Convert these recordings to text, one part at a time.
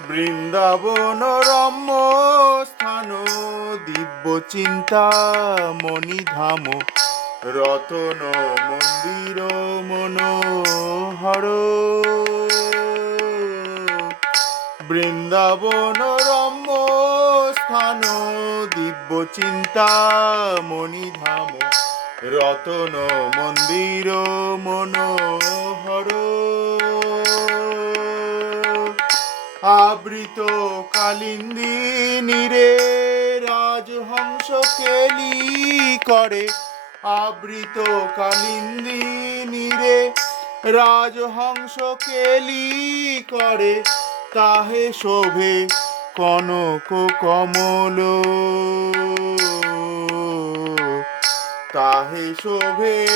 বৃন্দাবন রম্য স্থান, দিব্য চিন্তা, মণিধাম, রতন মন্দির মনোহর। বৃন্দাবন রম্য স্থান, দিব্য চিন্তা, মণিধাম, রতন মন্দির মনোহর। আবৃত কালিন্দী রে রাজহংস কেলি করে। আবৃত কালিন্দী নীরে রাজহংস কেলি করে। তাহে শোভে কনক কমল। তাহে শোভে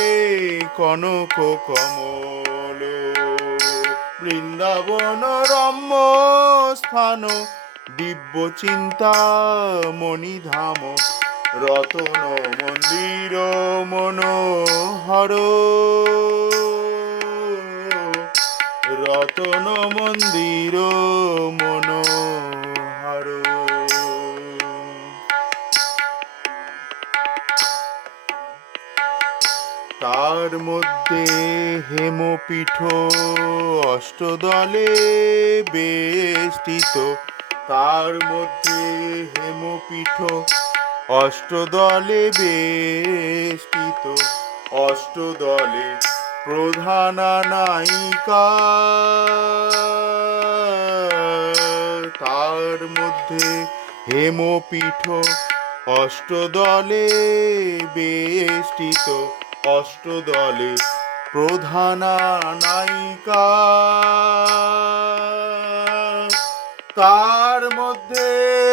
কনক কমল। বৃন্দাবন রম্য স্থান দিব্য চিন্তা মণিধাম রতন মন্দির মনোহর। রতন মন্দির মনোহর। তার মধ্যে হেমপীঠ অষ্টদলে বেষ্টিত। তার মধ্যে হেমপীঠ অষ্টদলে বেষ্টিত। অষ্টদলে প্রধানা নায়িকা। তার মধ্যে হেমপীঠ অষ্টদলে বেষ্টিত। অষ্টদলে প্রধানা নায়িকা। তার মধ্যে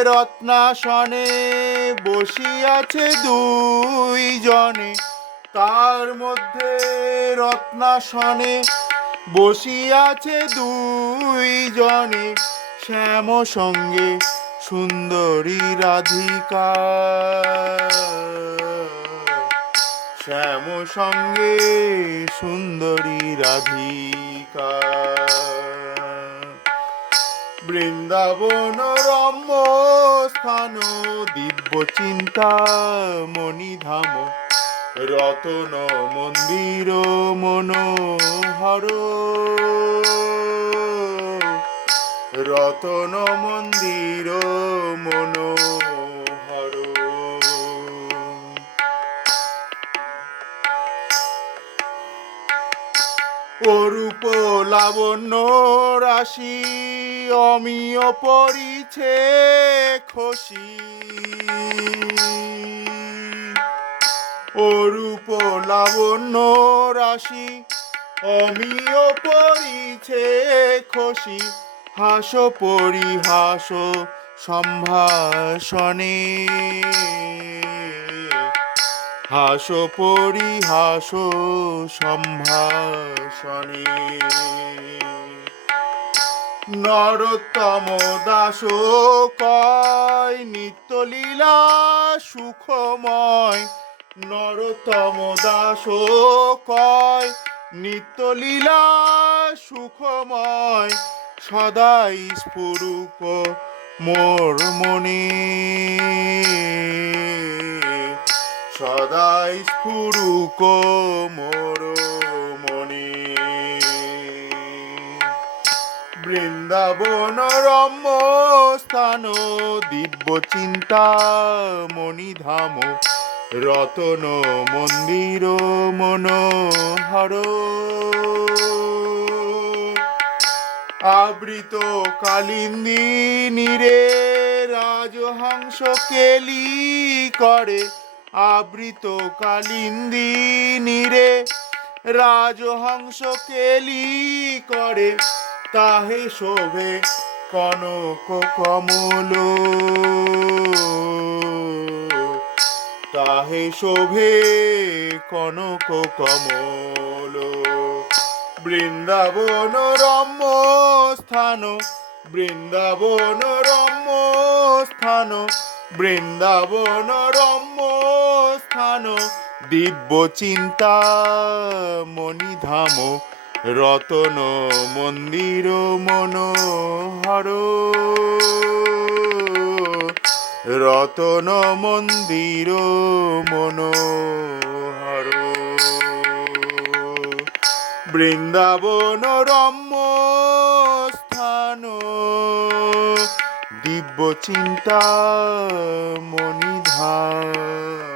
রত্নাসনে বসিয়াছে দুই জনে তার মধ্যে রত্নাসনে বসিয়াছে দুই জনে শ্যাম সঙ্গে সুন্দরী রাধিকা। শ্যাম সঙ্গে সুন্দরী রাধিকা। বৃন্দাবন রম্য স্থান, দিব্য চিন্তা, মণিধাম, রতন মন্দির, মনোহর। রতন মন্দির, মনোহর। অরূপ লাবণ্য রাশি অমিয় পরিছে খসি। অরূপ লাবণ্য রাশি অমিয় পরিছে খসি। হাস পরিহাস সম্ভাষণে। হাস পরিহাস সম্ভাষণে। নরোত্তম দাস কয়, নিত্যলীলা সুখময়। নরোত্তম দাস কয়, নিত্যলীলা সুখময়। সদাই স্ফুরুক মোর মনে। সদাই স্ফুরুক মোর মনে বৃন্দাবন রম্য স্থান দিব্য চিন্তা মণিধাম রতন মন্দির মনোহর। আবৃত কালিন্দী নীরে রাজহংস কেলি করে আবৃত কালিন্দী নীরে রাজহংস কেলি করে, তাহে শোভে কনক কমল। তাহে শোভে কনক কমল। বৃন্দাবন রম্য স্থান বৃন্দাবন রম্য স্থান বৃন্দাবন রম্য স্থান দিব্য চিন্তা মণিধাম রতন মন্দির মনোহর। রতন মন্দির মনোহর। বৃন্দাবন রম্য দিব্য চিন্তা মণিধার।